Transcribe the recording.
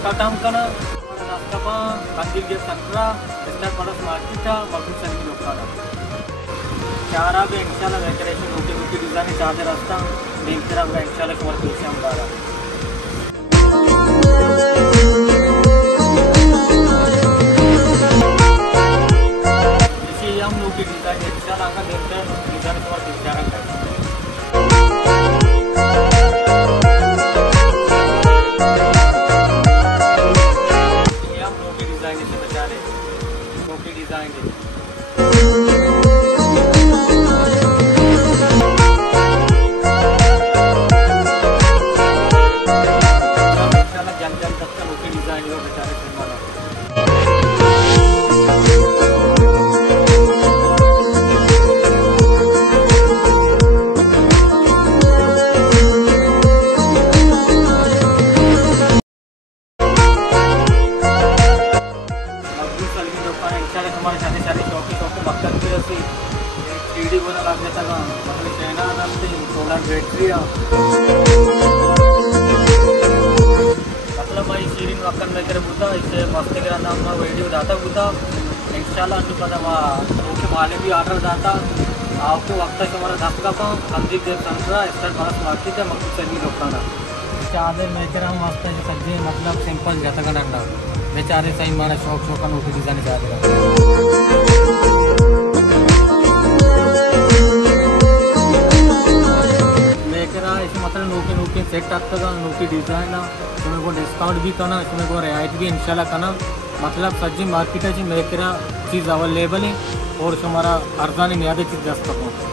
Katam kana naskapa kandir ge santra istar paras markita magu sangi lokana cara be inshallah decoration hoke design चाहते रास्ता देखते रहा इंशाल्लाह कमर पीछे हम बारा इसी हम लोग की डिजाइन इंशाल्लाह का देखते हैं डिजाइन कमर पीछे रखा है डिजाइन जम जम तक का लोके डिजाइन वो बेचारे फिल्माना हमारे सारे सारे शौकी मकसद भी असी 3D बना लग जाता का मतलब चाइना नस्ती सोलर बैटरी मतलब भाई सीरीन वक्कन में करे बुता इससे मस्त के नाम में वीडियो दाता बुता इंशाल्लाह तो पता वहाँ ओके माले भी ऑर्डर दाता आपको वक्त से हमारा दस का पाँव अंदिक देव संतरा स्टार भारत मार्केट है मक्खी सनी लोकाना चादर में करे मस्त है सब्जी मतलब सिंपल जाता का डंडा बेचारे सही हमारा शौक का नोटी डिजाइन चाहते हैं मेरा इसे मतलब नोकी सेट आता का नोकी डिजाइन तुम्हें को डिस्काउंट भी करना तुम्हें को रियायत भी इंशाल्लाह करना मतलब सज्जी मार्केट है जी मेरा चीज़ अवेलेबल है और हमारा अर्जानी में चीज़ दस्त